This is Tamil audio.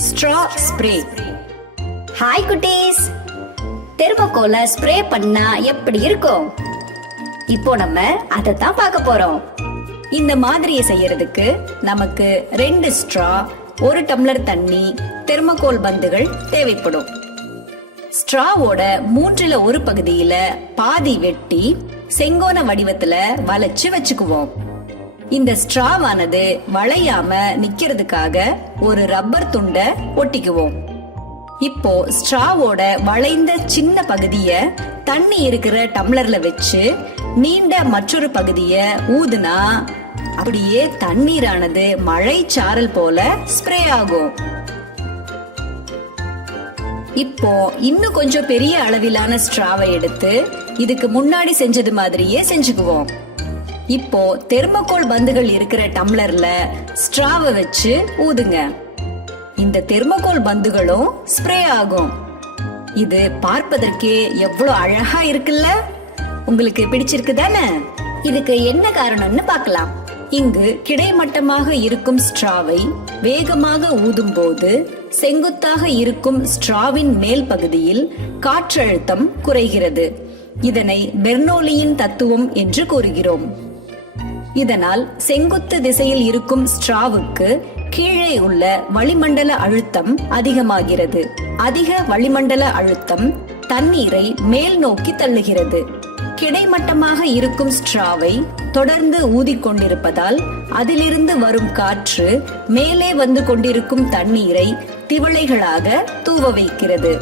Straw spray. ஹாய் குட்டீஸ், தெர்மோகோலை ஸ்ப்ரே பண்ணா எப்படி இருக்கும்? இப்போ நம்ம அதை தான் பார்க்க போறோம். இந்த மாதிரியை செய்யறதுக்கு நமக்கு 2 ஸ்ட்ரா, 1 டம்ளர் தண்ணி, தெர்மோகோல் பந்துகள் தேவைப்படும். ஸ்ட்ராவோட 3ல் 1 பகுதியில பாதி வெட்டி செங்கோண வடிவத்துல வளைச்சு வச்சுக்குவோம். இந்த ஸ்ட்ராவானது வளையாம நிக்கிறதுக்காக ஒரு ரப்பர் துண்டை ஒட்டிக்குவோம். இப்போ ஸ்ட்ராவோட வளைந்த சின்ன பகுதிய தண்ணி இருக்கிற டம்ளர்ல வச்சு நீண்ட மற்றொரு பகுதிய ஊதுனா அப்படியே தண்ணீரானது மழை சாரல் போல ஸ்ப்ரே ஆகும். இப்போ இன்னும் கொஞ்சம் பெரிய அளவிலான ஸ்ட்ராவை எடுத்து இதுக்கு முன்னாடி செஞ்சது மாதிரியே செஞ்சுக்குவோம். இப்போ தெர்மோகோல் பந்துகள் இருக்கிற டம்ளர்ல ஸ்ட்ராவை வச்சு ஊதுங்க. இந்த தெர்மோகோல் பந்துகளும் ஸ்ப்ரே ஆகும். இது பார்ப்பதற்கே எவ்வளவு அழகா இருக்குல்ல? உங்களுக்கு பிடிச்சிருக்கு தானே? இதுக்கு என்ன காரணம்னு பார்க்கலாம். இங்கு கிடைமட்டமாக இருக்கும் ஸ்ட்ராவை வேகமாக ஊதும் போது செங்குத்தாக இருக்கும் ஸ்ட்ராவின் மேல் பகுதியில் காற்றழுத்தம் குறைகிறது. இதனை பெர்னோலியின் தத்துவம் என்று கூறுகிறோம். இதனால் செங்குத்து திசையில் இருக்கும் ஸ்ட்ராவுக்கு கீழே உள்ள வளிமண்டல அழுத்தம் அதிகமாகிறது. அதிக வளிமண்டல அழுத்தம் தண்ணீரை மேல் நோக்கி தள்ளுகிறது. கிடைமட்டமாக இருக்கும் ஸ்ட்ராவை தொடர்ந்து ஊதிக்கொண்டிருப்பதால் அதிலிருந்து வரும் காற்று மேலே வந்து கொண்டிருக்கும் தண்ணீரை திவளைகளாக தூவ வைக்கிறது.